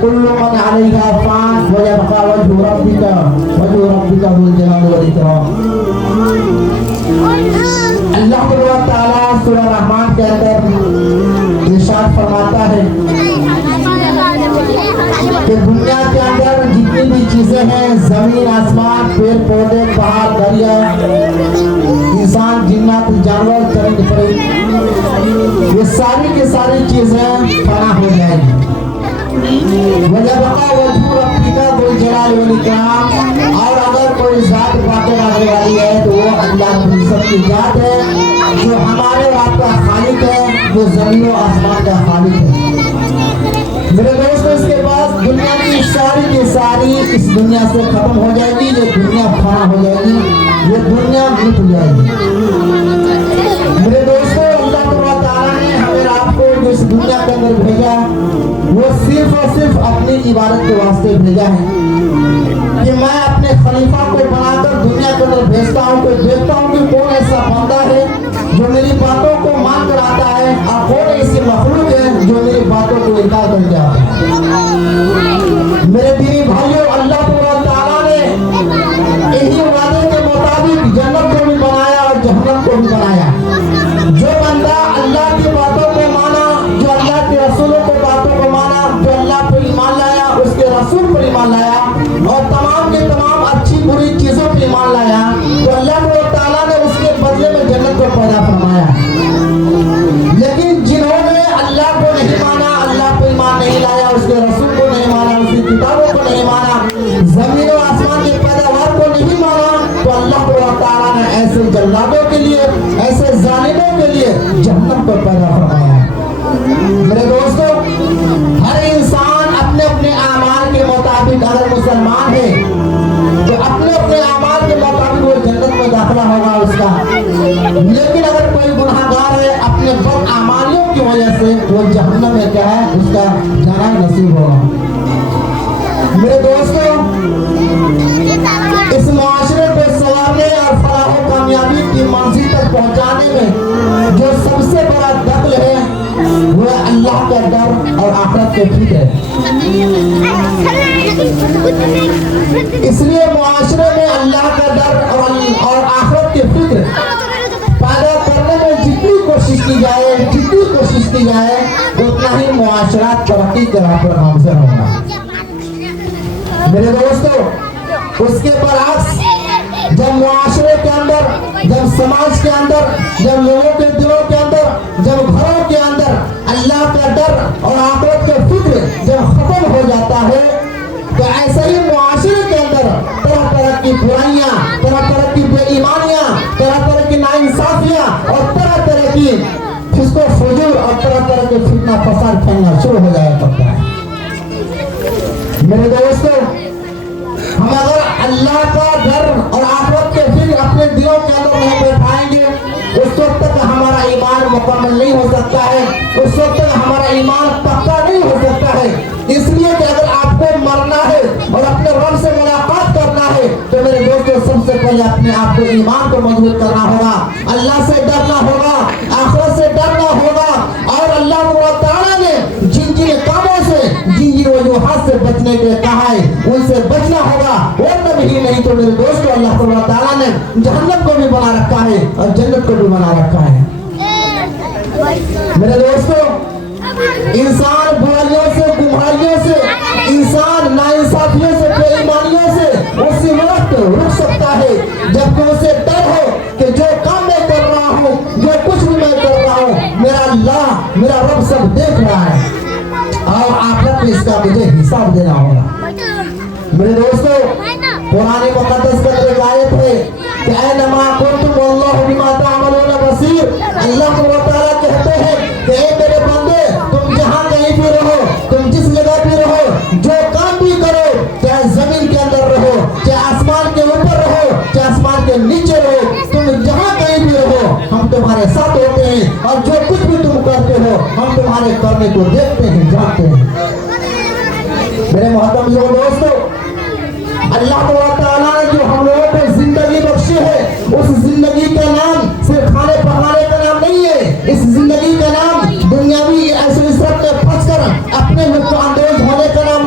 كل من عليها فان ويبقى وجه ربك ذو الجلال والإكرام. اللہ تعالیٰ سورہ رحمان کے اندر ارشاد فرماتا ہے کہ دنیا کے اندر جتنی بھی چیزیں ہیں، زمین، آسمان، پیڑ پودے، پہاڑ، دریا، انسان، جنات، جانور، چرند پرند، یہ ساری کی ساری چیزیں فنا ہو جائیں گی. وَيَبْقَى وَجْهُ رَبِّكَ ذُو الْجَلَالِ وَالْإِكْرَامِ. اور اگر کوئی ذات باقی رہنے والی ہے تو وہ اللہ رب العزت کی ذات ہے جو ہمارے آپ کا خالق ہے، جو زمین و آسمان کا خالق ہے. میرے دوستو، اس کے بعد دنیا کی ساری اس دنیا سے ختم ہو جائے گی. یہ دنیا فنا ہو جائے گی، یہ دنیا مٹ جائے گی. میرے دوستو، اللہ تعالیٰ نے ہمیں آپ کو جو اس دنیا کے اندر بھیجا وہ صرف اور صرف اپنی عبادت کے واسطے بھیجا ہے کہ میں اپنے خلیفہ کو بنا کر دنیا کے اندر بھیجتا ہوں کہ دیکھتا ہوں کہ کون ایسا بندہ ہے جو میری باتوں کو مان کر آتا ہے اور کون ایسی مخلوق ہے جو میری باتوں کو انکار کر جاتا ہے. میرے دینی بھائیوں، اللہ تعالیٰ نے یہی وعدے کے مطابق جنت کو بھی بنایا اور جہنم کو بھی بنایا. جو بندہ اللہ کی باتوں کو مانا، جو اللہ کے رسولوں کو باتوں کو مانا، جو اللہ پر ایمان لایا، اس کے رسول پر ایمان لایا اور تمام کے تمام اچھی بری چیزوں پر ایمان لایا، تو اللہ تعالیٰ نے اس کے بدلے میں جنت کو پیدا فرمایا. لیکن جنہوں نے اللہ کو نہیں مانا، اللہ پر ایمان نہیں لایا، اس کے رسول کو نہیں مانا، اس کی کتابوں کو نہیں مانا، زمین و آسمان کی پیداوار کو نہیں مانا، تو اللہ تعالیٰ نے ایسے جلادوں کے لیے، ایسے ظالموں کے لیے جہنم کو پیدا فرمایا. میرے دوستو، ہر انسان اپنے اپنے اعمال کے مطابق اگر مسلمان ہے تو اپنے اپنے اعمال کے مطابق وہ جنت میں داخلہ ہوگا اس کا. لیکن اگر کوئی گناہگار ہے، اپنے بد اعمالیوں کی وجہ سے وہ جہنم میں کیا ہے، اس کا جانا نصیب ہوگا. میرے دوستو، اس معاشرے کو سنوارنے اور فلاح و کامیابی کی منزل تک پہنچانے میں جو سب سے بڑا دخل ہے وہ اللہ کا ڈر اور آخرت کے فکر. اس لیے معاشرے میں اللہ کا ڈر اور آخرت کے فکر پیدا کرنے میں جتنی کوشش کی جائے اتنا ہی معاشرہ ترقی کے راہ پر گامزن ہوگا. میرے دوستو، اس کے برعکس جب معاشرے کے اندر، جب سماج کے اندر، جب لوگوں کے دلوں کے اندر، جب گھروں کے اندر اللہ کا ڈر اور آخرت کا فکر جب ختم ہو جاتا ہے تو ایسے ہی معاشرے کے اندر طرح طرح کی برائیاں، طرح طرح کی بے ایمانیاں، طرح طرح کی ناانصافیاں اور طرح طرح کی فسق و فجور اور طرح طرح کے فتنہ فساد پھیلنا شروع ہو جایا کرتا ہے. میرے دوستو، ہم اگر اللہ کا ڈر اور آخرت کے فکر اپنے دلوں کے اندر نہیں بیٹھائیں گے اس وقت تک ہمارا ایمان مکمل نہیں ہو سکتا ہے، اس وقت تک ہمارا ایمان پکا نہیں ہو سکتا ہے. اس لیے کہ اگر آپ کو مرنا ہے اور اپنے رب سے ملاقات کرنا ہے تو میرے دوستوں سب سے پہلے اپنے آپ کو ایمان کو مضبوط کرنا ہوگا، اللہ سے ڈرنا ہوگا، آخرت سے ڈرنا ہوگا اور اللہ تعالیٰ نے جن کاموں سے، جن وجوہات سے بچنے کے کہا ہے ان سے بچنا ہوگا. ورنہ بھی نہیں تو میرے دوستوں اللہ تعالیٰ نے جہنم کو بھی بنا رکھا ہے اور جنت کو بھی بنا رکھا ہے. میرے دوستوں، انسان برائیوں سے، گمراہیوں سے، انسان ناانصافیوں سے، بے ایمانیوں سے اسی وقت رک سکتا ہے جبکہ اسے ڈر ہو کہ جو کام میں کر رہا ہوں، جو کچھ بھی میں کر رہا ہوں، میرا اللہ، میرا رب سب دیکھ رہا ہے اور آخرت میں اس کا مجھے حساب دینا ہوگا. میرے دوستو، قرآن مقدس کا ایک آیت ہے کہ اینما کنتم واللہ بما تعملون بصیر. اللہ تعالیٰ کہتے ہیں کہ اے میرے بندے، تم جہاں کہیں بھی رہو، تم جس جگہ بھی رہو، جو کام بھی کرو، چاہے زمین کے اندر رہو، چاہے آسمان کے اوپر رہو، چاہے آسمان کے نیچے رہو، تم جہاں کہیں بھی رہو ہم تمہارے ساتھ ہوتے ہیں اور جو کچھ بھی تم کرتے ہو ہم تمہارے کرنے کو دیکھتے ہیں، جانتے ہیں. میرے محترم دوستو، اللہ تعالیٰ نے جو ہم لوگوں کو زندگی بخشی ہے اس زندگی کا نام صرف کھانے پکانے کا نام نہیں ہے. اس زندگی کا نام دنیاوی ایسے عصرت میں پھنس کر اپنے لطف اندوز ہونے کا نام